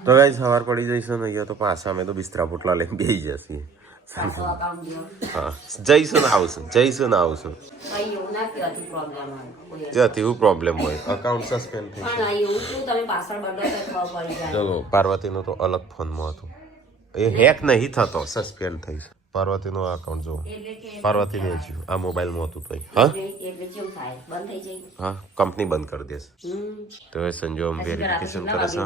તો ગાઈસ સવાર પડી જઈશું ને અહીંયા તો પાછા અમે તો બિસ્તરા પોટલા લઈને બેસી જશે. હા જઈશું ને આવશું જ્યાંથી એવું પ્રોબ્લેમ હોય અકાઉન્ટ સસ્પેન્ડ થઈ ચલો પાર્વતીનું તો અલગ ફોનમાં હતું એ હેક નહીં થતો સસ્પેન્ડ થઈ પાર્વતીનું અકાઉન્ટ જો પાર્વતીને જીવ આ મોબાઈલમાં હતું તો હા કંપની બંધ કરી દેશે તો એ સંજોમ વેરિફિકેશન કરે છે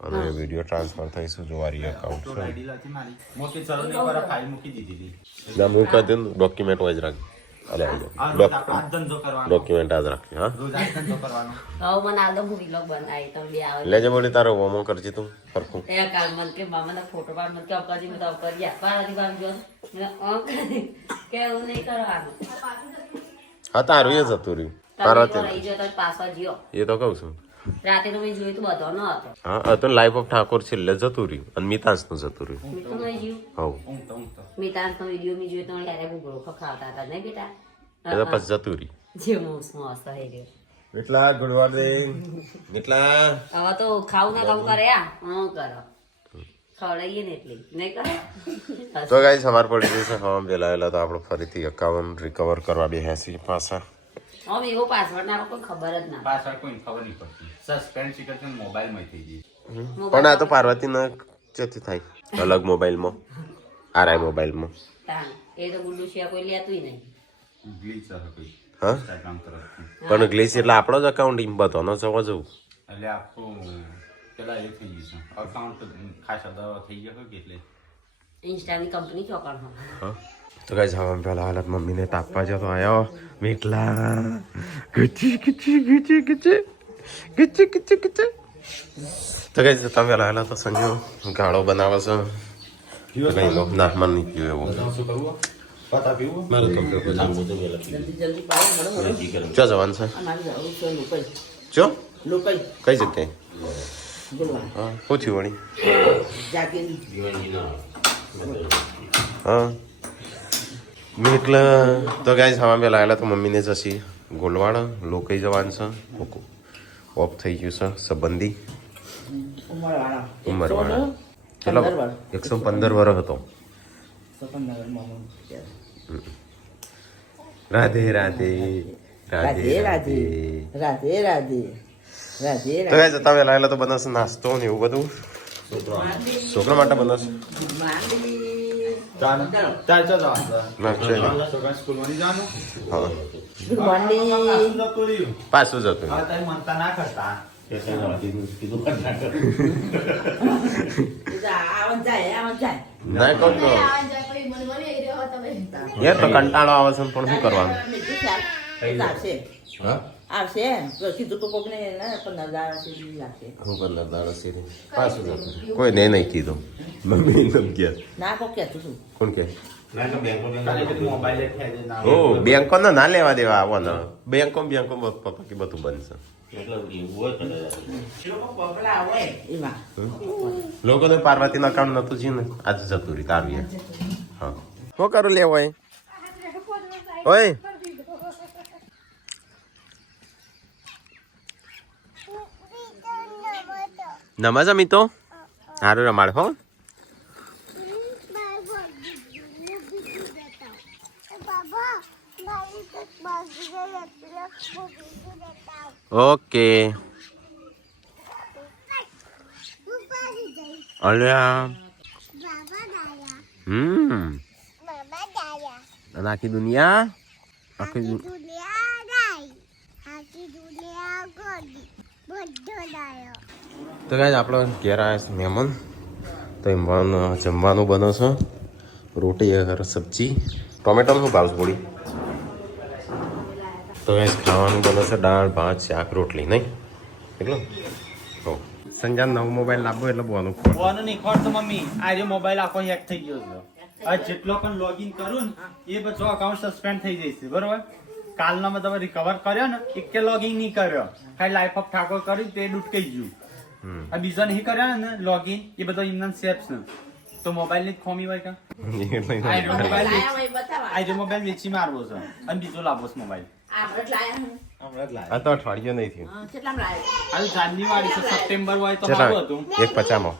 અને વિડીયો ટ્રાન્સફર થઈશું જો વારી અકાઉન્ટ ના મૂકી દે ડોક્યુમેન્ટ વાઇઝ રાખ અલે ડોક્યુમેન્ટ આજ રાખી હા લેજે બોલી તારો વોમો કરજે તું સરખું હા તારું એ જતું રહ્યું પાર્વતી એ તો કઉ છું રાતે તો મેં જોયું તો બધો ન હતો હા તો લાઈફ ઓફ ઠાકોર છેલ્લે જતું રહ્યું અને મિતાંશ નું જતું રહ્યું મિતાંશ નો વિડીયો મેં જોયો તો ત્યારે ગુગળો ખાવતા હતા નહીં બેટા એટલે પછી જતું રહ્યું જે મોસમાં હશે એ એટલા ગુડ મોર્નિંગ એટલા હવે તો ખાવું ના ખાવું કરે કરો ખવડાવીએ ને એટલી નહીં કરે તો ગાઈસ સવાર પડી જશે હવા વેલાયેલા તો આપણે ફરીથી એકાઉન્ટ રિકવર કરવા બેસ્યા પાછા હવે એવો પાસવર્ડ ના કોઈ ખબર જ ના પાસવર્ડ કોઈ ખબર નહીં પડતી સસ્પેન્ડ સિક્રેટ મોબાઈલ માં થઈ ગઈ પણ આ તો પાર્વતી ના ચેથી થાય અલગ મોબાઈલમાં આરઆઈ મોબાઈલમાં એ તો ગુલ્લુ સિયા કોઈ લેતું નહીં ગ્લિચ હશે કોઈ હા ઇન્સ્ટાગ્રામ તરફથી પણ ગ્લિચ એટલે આપણો જ અકાઉન્ટ એમ બતાવનો જવા જવું એટલે આખું પેલા એ થઈ ગયું છે અકાઉન્ટ ખાસા દવા થઈ ગયો કે એટલે ઇન્સ્ટાની કંપની ચોકડ હા તો ગાઈસ હવા પહેલા હાલત મમ્મીને તાપવા જતો આવ્યો મીઠલા ગચી ગચી ગચી ગચી ગચી ગચી ગચી તો ગાઈસ તમે પહેલા હાલત તો સંજો ગાળો બનાવે છે કઈ લો ના મન નહીં પીવું એવું પતા પીવું મારે તો જલ્દી પાડો ચો જવાનું છે ચો લોકલ કઈ જગ્યાએ હા શું થયું વળી હા એટલે તો ગાઈસ હવા પહેલા આવેલા તો મમ્મીને જશી ગોલવાડ લોકઈ જવાનું છે ઓફ થઈ ગયું છે સંબંધી ઉંમરવાળા ચલો 115 વર્ષ હતો રાધે રાધે રાધે રાધે રાધે રાધે રાધે તો ગાઈસ તમે લાવેલા તો બનાવશે નાસ્તો ને એવું બધું છોકરા માટે બનાવશે પાછું જતું ના કહું તો યાર તો કંટાળો આવે છે પણ શું કરવાનું આવશે કીધું તો કોક ને 15 દાડા પાછું જતું કોઈ ને નહીં કીધું મમ્મી એકદમ ગયા ના કોક કહેતું છું કોણ કે મોબાઈલ ઓ બેંકો ના લેવા દેવા આવો ને બેંકો પપ્પા કે બધું બનશે લોકોને પાર્વતીના કામ નતું છે ને આજે જતું રહી તારું હા શું કરું લેવાય ઓય નમાજ અમી તો સારું રમાડ હો ઓકે અલ્યા અને આખી દુનિયા તો ગાઈસ આપણો ઘેર આવ્યા છે મહેમાન તો જમવાનું બને છે રોટી સબ્જી ટોમેટોનું શું ભાવ છે થોડી તો ગાઈસ ખાવાનું બને છે દાળ ભાત શાક રોટલી નહીં એટલું હો સંજાન નવો મોબાઈલ લાવવો એટલે બોનું બોનું નહીં ખોટ તો મમ્મી આજે મોબાઈલ આખો હેક થઈ ગયો છે આ જેટલો પણ લોગિન કરું ને એ બધો અકાઉન્ટ સસ્પેન્ડ થઈ જશે બરોબર કાલનો મેં તમે રિકવર કર્યો ને એક કે લોગિન નહીં કર્યો ખાલી લાઈફ ઓફ ઠાકોર કર્યું તે ડૂટકાઈ ગયું આ બીજા નહીં કર્યા ને લોગિન એ બધો ઇમનાન સેપ્સ ને તો મોબાઈલ ની ખોમી હોય કા આ મોબાઈલ વેચી મારવો છે અને બીજો લાવવો છે મોબાઈલ હમણાં જ લાવ્યો. આ તો અઠવાડિયું નહીં થયું કેટલામાં લાવ્યો? હાલ જાન્યુઆરી છે, સપ્ટેમ્બર હોય તો કેટલા સારું હતું. 150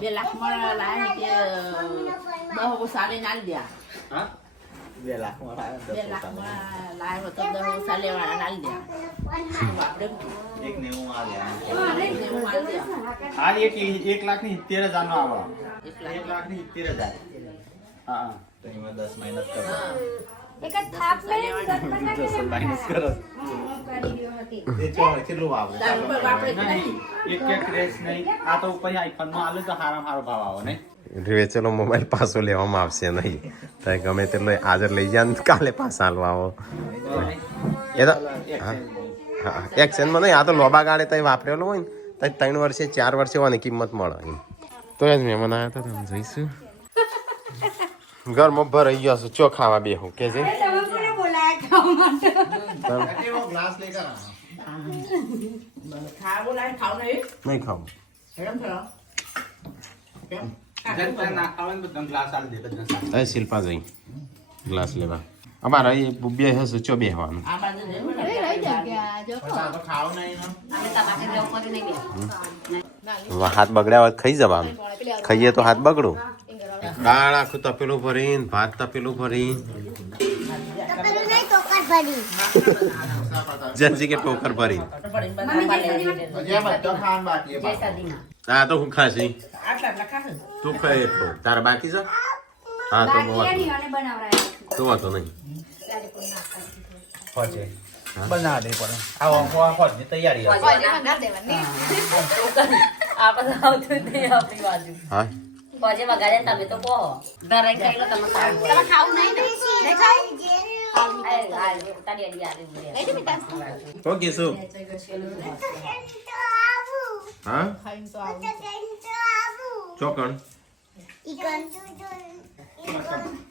2 લાખમાં લાવ્યો તે 10 સાલે ના લીધા. હા 2 લાખમાં લાવ્યો, 2 લાખમાં લાવ્યો તો 10 સાલે વાળા ના લીધા. આપણે એક 90 આ લે. એવું માલ દેવા. આ એક 1,70,000 નો આવે. 1,70,000. હા તો એમાં 10 માઇનસ કરો. એક જ થાપ લઈને 10 માઇનસ કરો. એ ચોળ કેટલું વાપરે? તાર ઉપર વાપરે જ નહીં. એક ડ્રેસ નહીં. આ તો ઉપર આઈફોન માં આલે તો હારામાં હારો ભાવ આવે ને. વેચેલો મોબાઈલ પાછો લેવામાં આવશે નહીં તો ગમે તેટલો આજે લઈ જાય ને કાલે પાછા હાલવા આવો એ તો હા એક્સચેન્જમાં નહીં આ તો લોબા ગાડે તો વાપરેલો હોય ને તો 3 વર્ષે 4 વર્ષે હોવાની કિંમત મળે એમ તો જ મહેમાન આવ્યા હતા તમે જોઈશું ઘરમાં ભરાઈ ગયો છું ચો ખાવા બેહું કે છે તમે કોને બોલાયા ખાવા માટે ખાવું લાય ખાવ નહીં. નહીં ખાવું હેડમ ખરો. કેમ? જનતા ના ખાવે ને બધા ગ્લાસ આલી દે બધા સાથે. એ શિલ્પા જઈ ગ્લાસ લેવા અમારા એ બે હશે ચો બેહવાનું આ બાજુ જવું ને. રહી જગ્યા જો તો ખાવ નહીં ને. અમે તમાકે જવું પડે નહીં બે. હાથ બગડ્યા હોય ખાઈ જવાનું ખાઈએ તો હાથ બગડું દાળ આખું તપેલું ભરીને ભાત તપેલું ભરીને જનજી કે ટોકર ભરીને જય સાદીમાં. આ તો હું ખાશી આટલા ખાશે. તું ખાય એટલું તારા બાકી છે હા તો બહુ વાંધો અને બનાવરાય તો વાંધો નહીં ફોજે બના દે પણ આ ફોજની તૈયારી છે. ફોજે વઘાર દેવાની આ બધા આવતું જ નહીં આપણી બાજુ. હા ફોજે વગાડે ને તમે તો કહો. ધરાઈ ખાઈ લો તમે ખાવું હોય. તમે ખાવું નહીં ને નહીં ખાવ તારી અડી આવે લઈ લે બેટા ઓકે શું હા ખાઈને તો આવું ચોકણ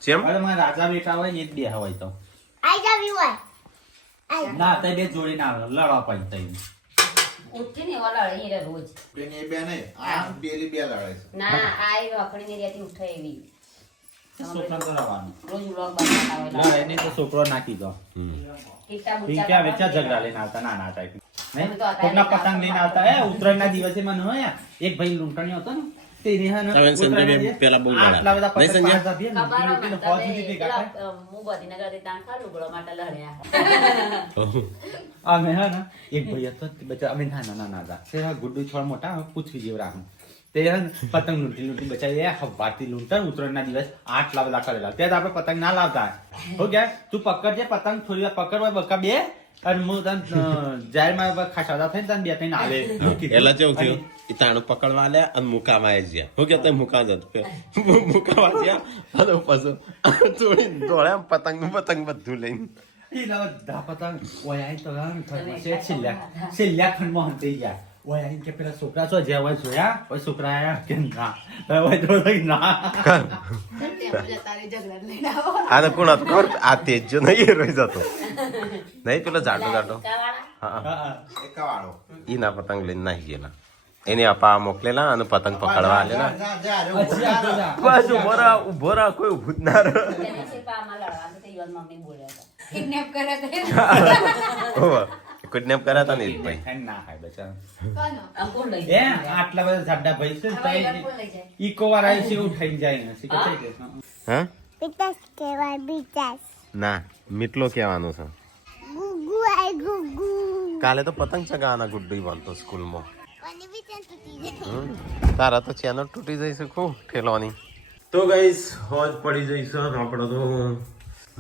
ચેમ અરે મારા રાજા બેટા હોય એ જ બે હોય તો ના તે બે જોડી ના લડવા પડી તઈ. ઉઠી ને ઓલા અહીં રે રોજ. ના આ એ રખડી ને રેતી ઉઠે એવી. છોકરા તો રવાનું. રોજ વ્લોગ બનાવતા હોય. ના એને તો છોકરો નાખી દો. ટીકા પિંક્યા વેચા ઝઘડા લઈને આવતા નાના ટાઈપ. નહીં કોકના પતંગ લઈને આવતા ઉત્તરાયણના દિવસે મને હોય એક ભાઈ લૂંટણીયો હતો ને તેને હે ને હવે સંજયભાઈ પેલા બહુ લડા. આટલા બધા નહીં પતંગ સંજય? પાસ આપીએ ને, લૂંટીને ફોજ સુધી ભેગા થાય. હું ગાંધીનગરથી તાણ ખા લુગડો માટે લડ્યા. અમે હે ને એક ભાઈ હતો તે બચા અમે નાના નાના હતા તે ગુડ્ડુ છોડ મોટા પૂછવી જેવું રાખું તે હે ને પતંગ લૂંટી બચાવી હવારથી લૂંટન ઉત્તરાયણના દિવસ આટલા બધા કરેલા ત્યાં આપણે પતંગ ના લાવતા હો ગયા તું પકડજે પતંગ થોડી વાર પકડવા બકા બે અને હું તને જાહેરમાં ખાસાદા થઈને તને બે ત્રણ આલે એલા કેવું થયું એ તાણું પકડવા આલ્યા અને મુકાવા આવી ગયા હું કે તમે મુકા જતો મુકાવા ગયા અને પાછું થોડી દોડ્યા પતંગ બધું લઈને એના બધા પતંગ ઓય આઈ તો છેલ્લા ખંડમાં હંતાઈ ગયા ઓય આઈ કે પેલા છોકરા છો જ્યાં હોય જોયા ઓય છોકરા આયા કે ના ઓય તો ના તારી ઝઘડા લઈને આવો આ તો કોણ હતું ખબર આ તેજો નહીં રોઈ જતો નહીં પેલો જાડો કાવાળા? હા ઈ ના પતંગ લઈને નાહી ગયેલા એને અપા મોકલેલા અને પતંગ પકડવા આલેલા બસ ઉભો રહો કોઈ ઉભું જ ના રહે તેને શિલ્પામાં લડવા તો તે યુવાન મમ્મી બોલ્યા હતા. કિડનેપ કરે તો કિડનેપ કર્યા હતા ને એ જ ભાઈ ના ખાય બચા કોનો આમ કોણ લઈ એ જાય? આટલા બધા જાડા ભાઈ છે હવે એવા કોણ લઈ જાય ઈકો વાળા છે એવું થઈ જાય ને શીખે થઈ જાય હા Bitas kewal bitas. ના મીટલો કહેવાનું છે Gugu ay gugu. કાલે તો પતંગ ચગાવવાના ગુડ્ડુ બનતો સ્કૂલમાં Pani bitas putih. તારા તો ચેનલ તૂટી જઈ શકું ઠેલોની તો ગાઈસ હોજ પડી જઈશ આપણે તો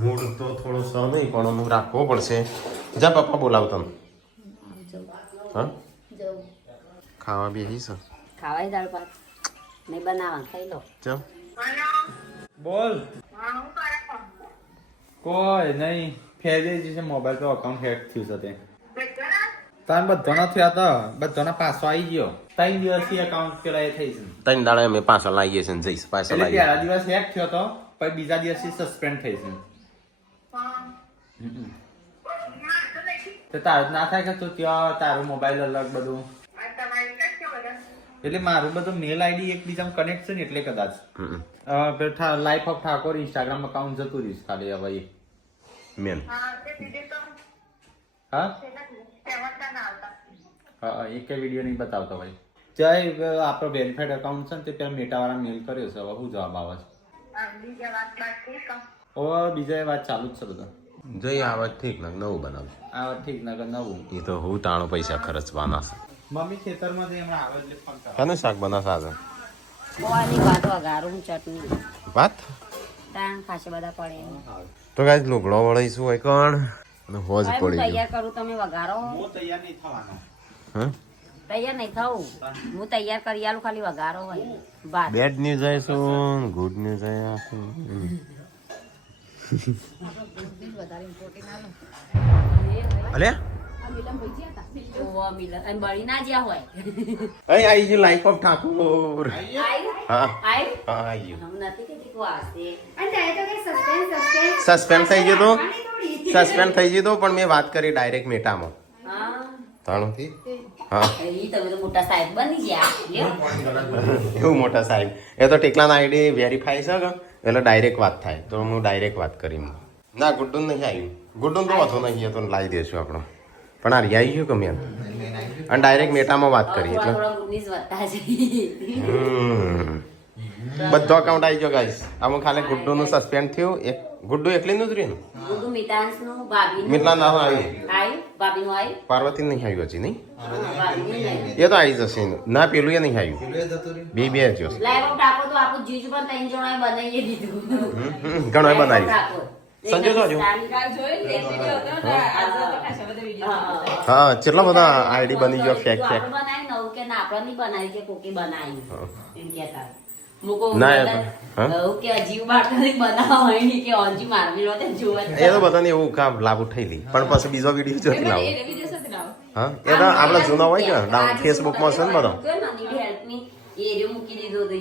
મૂડ તો થોડો સ નહીં પણ હું રાખવો પડશે જા પપ્પા બોલાવ તમે હા ખાવા બેસી છે ખાવાય દાળ ભાત નહીં બનાવવા ખાઈ લો. ચમ બોલ કોઈ નહીં ફેરી જશે મોબાઈલ પર અકાઉન્ટ હેક થયું છે તે તાર બધાના થયા હતા બધાના પાછો આવી ગયો 3 દિવસથી અકાઉન્ટ પેલા એ થઈ છે ત્રણ દાડા અમે પાછા લાવીએ છીએ ને જઈશ પાછા એટલે લાવીએ પહેલા દિવસ હેક થયો હતો પછી બીજા દિવસથી સસ્પેન્ડ થઈ છે તો તારું ના થાય કે તું ત્યાં તારો મોબાઈલ અલગ બધું એટલે મારું બધું મેલ આઈડી એકબીજામાં કનેક્ટ છે ને એટલે કદાચ life of Thakor Instagram account જતું રહીશ ખાલી હવે મેન હા હા એક વિડીયો નહીં બતાવતો ભાઈ જય આપણો વેરીફાઈડ એકાઉન્ટ છે ને તે પેલા મેટાવાળા મેલ કર્યો છે હવે શું જવાબ આવે છે ઓ બીજા વાત ચાલુ જ છે બધા જઈ આ વાત ઠીક ને નવું બનાવજો આ વાત ઠીક નગર નવું એ તો હું તાણો પૈસા ખર્ચવાના છે મમ્મી ખેતરમાં જઈ હમણાં આવે એટલે ફોન કરો શાનું શાક બનાવશે આજે ગોળની ભાત વઘારું ચટણી વાત તાણ ખાસી બધા પડે તો ગાઈસ લુગડો વળીશું હોય કોણ અને હોજ હવે હું પડી તૈયાર કરું તમે વઘારો હું તૈયાર નહીં થવાનો હા તૈયાર નહીં થવું હું તૈયાર કરી આલું ખાલી વઘારો હોય ભાત બેડ ન્યૂઝ આવીશું ગુડ ન્યૂઝ આવ્યા અલે ઓવા મિલન અને બળી ના જ્યાં હોય અહીં આવી ગયું લાઈફ ઓફ ઠાકોર આયુ હા આયુ હા આવી ગયું હમ નથી કે તું આવશે સસ્પેન્સ થઈ ગયું તો સસ્પેન્ડ થઈ ગયું તો પણ મેં વાત કરી ડાયરેક્ટ મેટામાં હા તાણુંથી હા ઈ તમે તો મોટા સાહેબ બની ગયા લ્યો. એવું મોટા સાહેબ એ તો ટેકલાના આઈડી વેરીફાઈ છે કે એટલે ડાયરેક્ટ વાત થાય તો હું ડાયરેક્ટ વાત કરી ના ગુડ્ડું નહીં આવ્યું ગુડ્ડું તો વાંધો નહીં એ તો લાવી દઈશું આપણો પણ આ આવી ગયું ગમે એમ અને ડાયરેક્ટ મેટામાં વાત કરી થોડા એટલે થોડા ગુડનીસ વધતા છે બધો અકાઉન્ટ આવી ગયો ગાઈસ આમાં ખાલી ગુડ્ડુનું સસ્પેન્ડ થયું એક ગુડ્ડુ એકલીનું જ રહ્યું ને ગુડુ મિતાંશનું ભાભીનું મિતલા ના આવ્યું આયુ ભાભીનું આયુ પાર્વતી નહીં આવ્યું હજી નહીં ભાભીનું નહીં એ તો આવી જશે ના પેલું એ નહીં આવ્યું બે જ હશે લાઈવ ટાકો તો આપણું જીજુ પણ ત્રણ જણાએ બનાવીએ દીધું ઘણો બનાવી ટાકો. સંજય તો હજુ હા. હા કેટલા બધા આઈડી બની ગયો ફેક ફેક આપણે બનાવી નવું કે ના આપણે નહીં બનાવી કે કોકે બનાવી એમ કહેતા મૂકો ના, એ બધા, હા? કે જીવ બાળકાને બનાવવા હોય નહીં કે ઓનજી મારવી લો તે જોવે જ એ તો બધાને એવું કામ લાભ ઉઠાઈ પણ પછી બીજો વિડીયો જોઈ લાવો હા એ તો આપણા જૂના હોય કે ડાઉન ફેસબુકમાં છે ને બધો મૂકી દીધો તો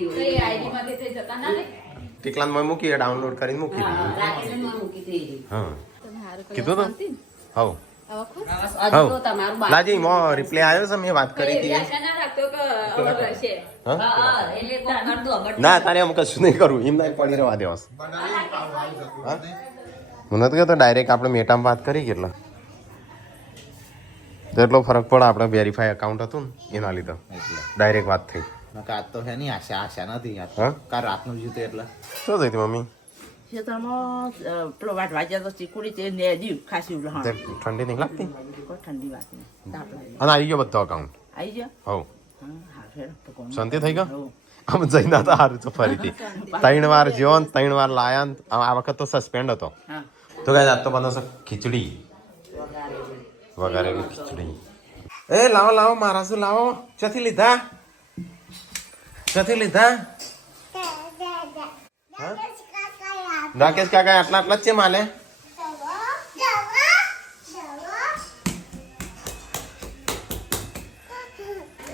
ટિકલાનમાં મૂકી ડાઉનલોડ કરીને મૂકી દીધું રાકેશને મૂકી દીધી હા કીધું તો હવ અધૂરો તમારું બાકી. લાજી મો રિપ્લે આવ્યો છે મેં વાત કરી હતી હા, એટલે કોક કર દો, બટ ના તારે આમ કશું નહીં કરવું એમ ના પડી રહેવા દેવાસ હું નથી કહેતો ડાયરેક્ટ આપણે મેટામાં વાત કરી કેટલા તો એટલો ફરક પડે આપણે વેરીફાઈ એકાઉન્ટ હતું ને એના લીધે ડાયરેક્ટ વાત થઈ આજ તો હે નહીં આશા નથી હા કાલ રાતનું જીતું એટલે શું થઈ હતી મમ્મી ખેતરમાં પેલો વાટ વાગ્યા તો ચીકુડી તે ને દીવ ખાસી ઉલહણ તે ઠંડી નહીં લાગતી કોઈ ઠંડી વાત નહીં તાપ લાગે. અને આવી ગયો બધો અકાઉન્ટ આવી ગયા હવ હા હા ફેર તો કોણ શાંતિ થઈ ગયો હવ. આમ જઈને તો સારું તો ફરીથી 3 વાર જ્યો ને 3 વાર લાયા ને આ વખત તો સસ્પેન્ડ હતો હા તો ગાઈસ આજ તો બનાવશે ખીચડી વઘારેલી ખીચડી એ લાવો લાવો મારા શું લાવો ક્યાંથી લીધા હા? રાકેશ કાકા આટલા આટલા જ છે માલે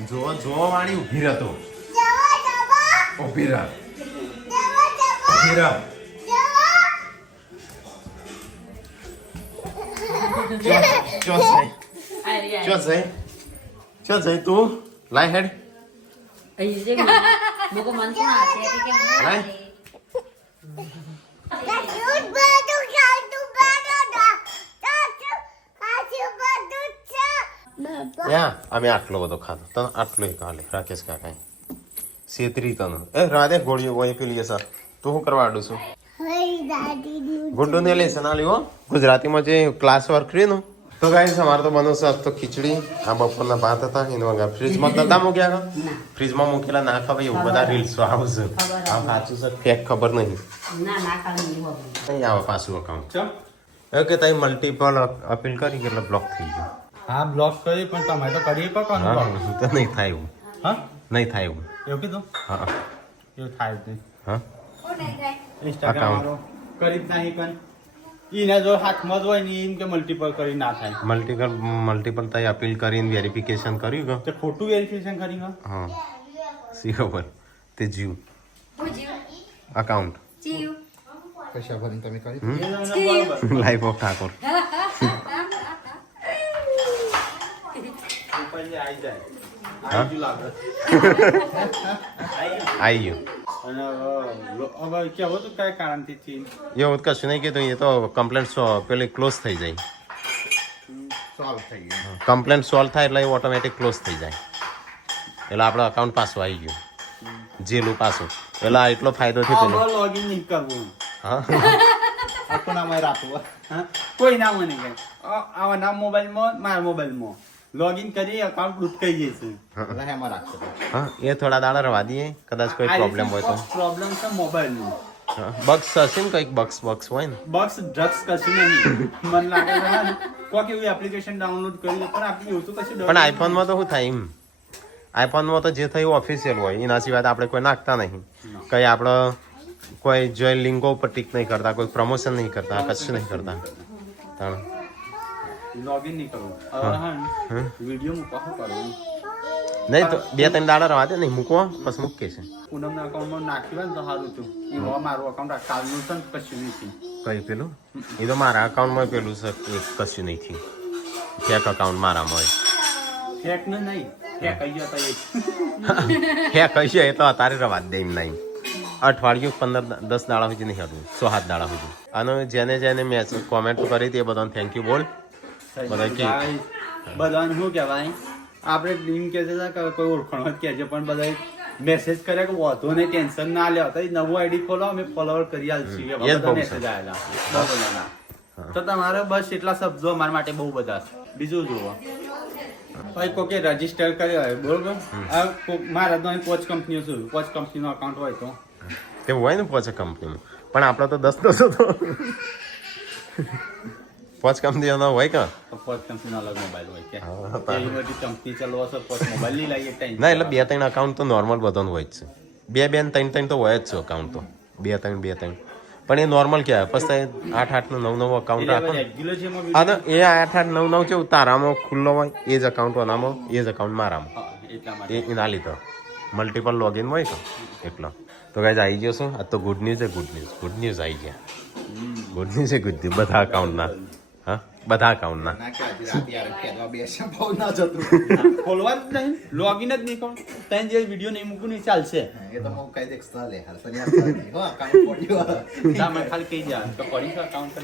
જોવા વાળી ઉભી રહેતો ઉભી રહ ચો જઈ તું લાય હેડ અહીં જે મુકો મન શું આશે કે કેમ લાય અમે આટલો બધો ખાધો તને આટલો કાલે રાકેશ કાકા સેતરી તને એ રાધે ગોળીઓ વહી પેલી સર તું શું કરવા આડું છું ગુડ્ડુ ને લેશે ના લેવો ગુજરાતીમાં જે ક્લાસ વર્ક રહ્યું ને તો ગાઈસ અમારે તો બનવશે આજ તો ખીચડી આ બપોરના ભાત હતા એનો વગર ફ્રીજમાં નતા મૂક્યા ફ્રીજમાં મૂકેલા ના ખવાય એવું બધા રીલ્સો આવશે આ સાચું છે ફેક ખબર નહીં ના ના ખાલી નહીં હોય નહીં આવે પાછું અકાઉન્ટ ચમ કે તઈ મલ્ટિપલ અપીલ કરી કે એટલે બ્લોક થઈ ગયું હા બ્લોક કરી પણ તમે તો કરી શકો ને હા block. તો નહીં થાય એવું હા નહીં થાય એવું એવું કીધું હા એવું થાય જ નહીં હા ઇન્સ્ટાગ્રામ Account. વાળો કરી જ નહીં પણ ઈને જો હાથમાં જ હોય ને એમ કે મલ્ટીપલ કરી ના થાય મલ્ટિપલ તઈ અપીલ કરીને વેરિફિકેશન કર્યું કે તે ખોટું વેરિફિકેશન કરી ગયો હા સી ખબર તે જીવ અકાઉન્ટ પૈસા ભરીને તમે કરી લાઈફ ઓફ ઠાકોર આવી જાય હા? આવી લાગે આવી ગયું અને હવે કેવું હતું કયા કારણથી થી એવું કશું નહીં કીધું એ તો કમ્પ્લેન્ટ પેલી ક્લોઝ થઈ જાય કમ્પ્લેન સોલ્વ થાય એટલે એ ઓટોમેટિક ક્લોઝ થઈ જાય એટલે આપણો અકાઉન્ટ પાછું આવી ગયું જેલું પાછું એટલે એટલો ફાયદો થયો પેલો લોગિન નહીં કરવું હા આખું નામ રાખવું હા કોઈ ના મને કે આવા નામ મોબાઈલમાં મારા મોબાઈલમાં લોગિન કરી અકાઉન્ટ લૂંટાઈ જશે હા એ થોડા દાડા રવા દઈએ કદાચ કોઈ પ્રોબ્લેમ હોય તો પ્રોબ્લેમ છે મોબાઈલનો બક્સ હશે ને કંઈક બક્સ હોય ને બક્સ ડ્રગ્સ કશું નહીં મને લાગે છે ને કોઈક એવી એપ્લિકેશન ડાઉનલોડ કરી પણ આપણે એવું તો કશું પણ આઈફોનમાં તો શું થાય એમ આઈફોનમાં તો જે થયું ઓફિશિયલ હોય એના સિવાય આપણે કોઈ નાખતા નહીં કંઈ આપણે કોઈ જોઈ લિંકો ઉપર ટીક નહીં કરતા કોઈ પ્રમોશન નહીં કરતા કશું નહીં કરતા તાણ લોગિન નહીં કરવું વિડીયો મૂકવા શું કરવું નહીં તો 2-3 દાડા રવા દે નહીં મૂકવો પછી મૂકે છે પૂનમના અકાઉન્ટમાં નાખ્યું ને તો સારું હતું એમાં મારું અકાઉન્ટ કાલનું છે ને કશું નહીં થયું કઈ પેલું એ તો મારા અકાઉન્ટમાં પેલું છે કશું નહીં થયું ફેક અકાઉન્ટ મારામાં હોય ફેક ને નહીં ફેક કહી ગયો તો ફેક કહીએ એ તો અત્યારે રવા દે એમ નહીં અઠવાડિયું 15-10 દાડા સુધી નહીં હતું 6-7 દાડા સુધી અને જેને મેસેજ કોમેન્ટ કરી હતી એ બધાને થેન્ક યુ બોલ બધા કે બધાને શું કહેવાય આપણે લિંક કહે છે કે કોઈ ઓળખાણ જ કહેજો પણ બધા મેસેજ કરે કે વાંધો નહીં ટેન્શન ના લ્યો તો નવું આઈડી ખોલો અમે ફોલોવર કરી આલશું બધા મેસેજ આવેલા બહુ બધાના તો તમારે બસ એટલા શબ્દો અમારા માટે બહુ બધા છે બીજું જુઓ ભાઈ કોકે રજીસ્ટર કર્યો હોય બરોબર આ મારા તો અહીં કોચ કંપનીઓ છું કોચ કંપનીનો અકાઉન્ટ હોય તો તે હોય ને પોચ કંપનીમાં પણ આપણે તો 10 હતો પોચ કંપનીનો હોય કે કોચ કંપનીનો અલગ મોબાઈલ હોય કે એવી બધી કંપની ચલાવો છો કોચ મોબાઈલ નહીં લાવીએ ટાઈમ ના એટલે 2-3 અકાઉન્ટ તો નોર્મલ બધાનું હોય જ છે 2-3 તો હોય જ છે અકાઉન્ટ તો 2-3 પણ એ નોર્મલ કહેવાય પછી 8-8 9 અકાઉન્ટ રાખો રેગ્યુલર છે એમાં અને એ 8-8 9 કેવું તારામાં ખુલ્લો હોય એ જ અકાઉન્ટ ઓનામાં એ જ અકાઉન્ટ મારામાં એટલા માટે એના લીધે મલ્ટિપલ લોગિન હોય કે એટલો તો ગાઈઝ આવી ગયો છું આ તો ગુડ ન્યૂઝ આવી ગયા ગુડ ન્યૂઝ બધા અકાઉન્ટના હા બધા અકાઉન્ટના ખોલવા જ નહીં લોગિન જ નહીં કોણ ત્યાં જે વિડીયો નહીં મૂકું નહીં ચાલશે ખાલી કહી જાય તો પડી અકાઉન્ટ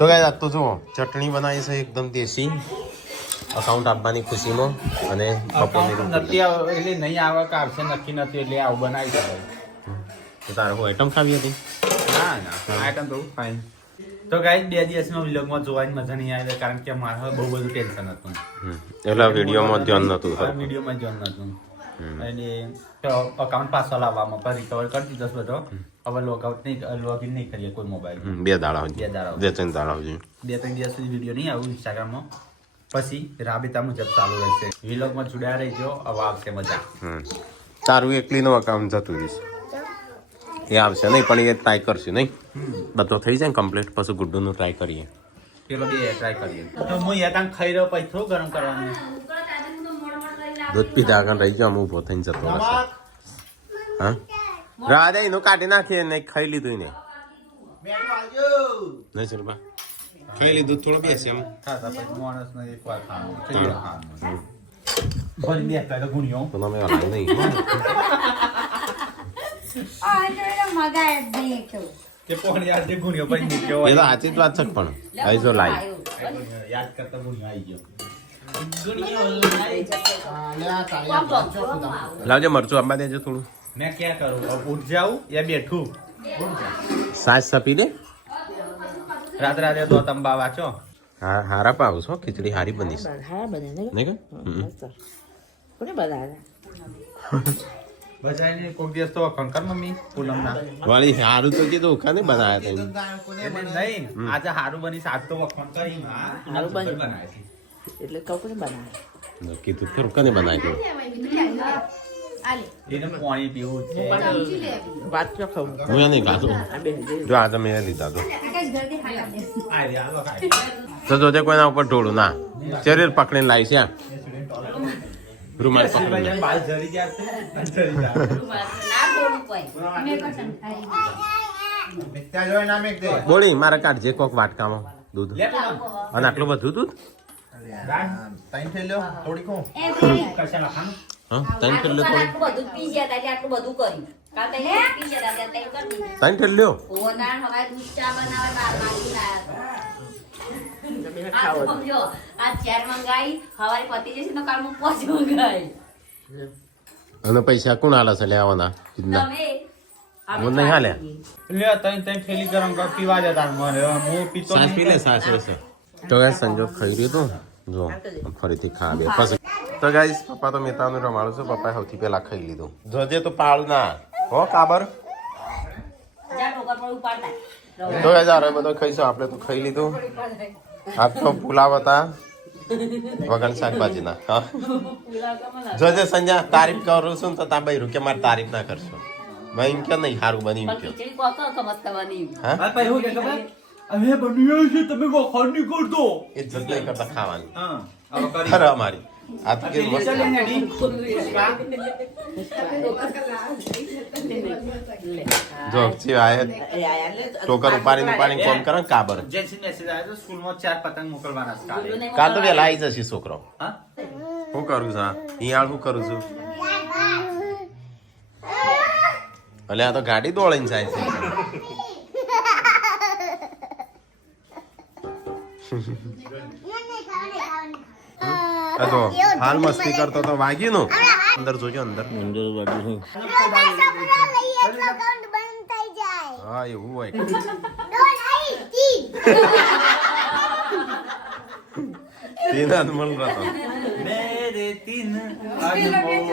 તો ગાઈઝ આ તો જુઓ ચટણી બનાવી છે એકદમ દેશી અકાઉન્ટ આપવાની ખુશીમાં અને બપોરની નથી એટલે નહીં આવે કે આવશે નક્કી નથી એટલે આવું બનાવી શકાય તો તારે હું આઈટમ ખાવી હતી ના આઈટમ તો ફાઇન તો ગાઈસ 2 દિવસમાં વ્લોગમાં જોવાની મજા નહીં આવે કારણ કે મારે બહુ બધું ટેન્શન હતું એટલે વિડીયોમાં ધ્યાન નતું વિડીયોમાં ધ્યાન નતું અને અકાઉન્ટ પાછો લાવવામાં પર રિકવર કરી દીધો બધો હવે લોગિન નહીં કરીએ કોઈ મોબાઈલ 2 દાડા સુધી 2 દાડા 2-3 દાડા સુધી 2-3 દિવસ સુધી વિડીયો નહીં આવું ઇન્સ્ટાગ્રામમાં પછી રાબેતા મુજબ ચાલુ રહેશે વ્લોગમાં જોડાયા રહેજો હવે આવશે મજા તારું એકલીનું અકાઉન્ટ જતું રહીશ એ આવશે નહીં પણ એ ટ્રાય કરશું નહીં બધો થઈ જાય કમ્પ્લીટ પછી ગુડ્ડુનું ટ્રાય કરીએ પેલો 2 ટ્રાય કરીએ તો હું યાતાન ખાઈ રહ્યો પછી થોડું ગરમ કરવાનું દૂધ પીધા આગળ રહી ગયો હું ઊભો થઈને જતો રહેશે હા રાધે એનું કાઢી નાખીએ ને ખાઈ લીધું ને નહીં સર ખાઈ લીધું થોડું બેસી એમ માણસને એકવાર ખાવાનું ભલે બે તો ગુણ્યો તો તમે હલાવી નહીં કે પોણ યાદ જે ગુણ્યો પછી નીકળ્યો એ તો સાચી જ વાત છે પણ આવી જો લાઈ યાદ કરતા ગુણ્યો આવી ગયો લાવજો મરચું આંબા દેજો થોડું મેં ક્યાં કરું હવે ઉઠ જાઉં યા બેઠું સાસ સપી દે રાત્રે દો તંબા વાંચો હા હારા પાવ છો ખીચડી હારી બનીશ હા બને નહીં કે કોને બધા બજાઈને કોક દિવસ તો કંકર મમ્મી પૂનમના વાળી હારું તો કીધું ખાને બનાયા હતા નહીં આજે હારું બની સાત તો વખણ કરી હારું બની. બનાવે છે એટલે કહું કોને બનાવે કીધું ખરું કને બનાવ્યું એને પાણી પીવું છે વાત તો ખાવું હું નહીં ખાધું આ બે જો આજે મેં લીધા તો આ રહ્યા લો ખાઈ તો જોજે કોઈના ઉપર ઢોળું ના શરીર પકડીને લાવી છે રૂમાલ પકડીને બાલ જરી ગયા છે જરી ગયા ના બોલું કોઈ બોલી મારે કાઢજે કોક વાટકામાં દૂધ લે પૂનમ અને આટલું બધું દૂધ કશા લખાનું હા ત્રણ ઠેલ્યો થોડી આટલું બધું પી ગયા હતા એટલે આટલું બધું કર્યું કાલ તઈ પી ગયા હતા ત્યાં કરી દીધું ત્રણ ઠેલ્યો ઓના હવાય દૂધ ચા બનાવે બાર માંથી લાયા તમે આ ખાવો તો સમજો આ 4 મંગાઈ હવારે પતી જશે તો કાલ હું 5 મંગાઈ અને પૈસા કોણ આલે છે લેવાના કીધના તમે હું નહીં હાલે લે તઈ થેલી ગરમ કર પીવા દે તાર મને હું પીતો સાસ પી લે સાસ છે તો ગાઈસ સંજોગ ખાઈ રહ્યો તો જો ફરીથી ખા બે પછી તો ગાઈસ પપ્પા તો મેતાનું રમાડું છે પપ્પાએ સૌથી પહેલા ખાઈ લીધું જોજે તો પાળું ના હો કાબર જા ટોકર પર ઉપાડતા તો ગાઈસ આ બધો ખાઈશું આપણે તો ખાઈ લીધું આ તો પુલાવ હતા વગન શાકભાજીના હા જોજે સંજય તારીફ કરું છું તો તા બૈરું કે મારે તારીફ ના કરશો મેં એમ કે નહીં સારું બની એમ પણ કે ખીચડી કોકો તો મસ્ત બની હા હા ભાઈ હું કે ખબર અમે બન્યો છે તમે વખાણ નહીં કરતો ઇજ્જત નહીં કરતા ખાવાની હા હવે કરી ખરા અમારી આ તો કેવું મસ્ત ચાલે ને ડી જો જી આયે ટોકર ઉપાડીને ઉપાડીને કોમ કરે ને કાબર જેન્સી મેસેજ આવ્યો તો સ્કૂલમાં 4 પતંગ મોકલવાના છે કાલે કાલ તો વેલા આવી જશે છોકરો હા હું કરું છું અહીંયા હું કરું છું ભલે આ તો ગાડી દોડીને જાય છે આ જો હાલ મસ્તી કરતો તો વાગ્યું નું અંદર જોજો અંદર હા એવું હોય તેના જ મન રહેતો મેરે તીન અનમોલ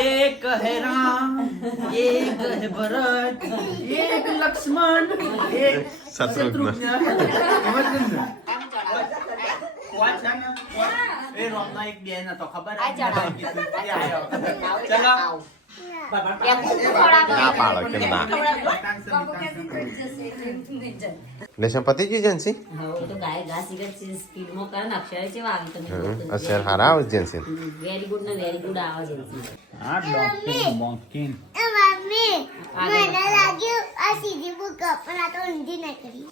एक है राम एक है भरत एक लक्ष्मण एक શત્રુઘ્ન એ રોમના એક બેન હતો ખબર આ ચલો ના પાડો કેમ ના લેશન પતિ ગઈ જેન્સી હવે તો ગાય ઘાસ સિગરેટ સ્પીડમાં કરે ને અક્ષરે છે આવી તમે અસર હારા આવે જેન્સી વેરી ગુડ ને વેરી ગુડ આવે છે આ ડોક્ટર બોન્કિન મમ્મી મને લાગ્યું આ સીધી બુક પણ આ તો ઊંધી ના કરી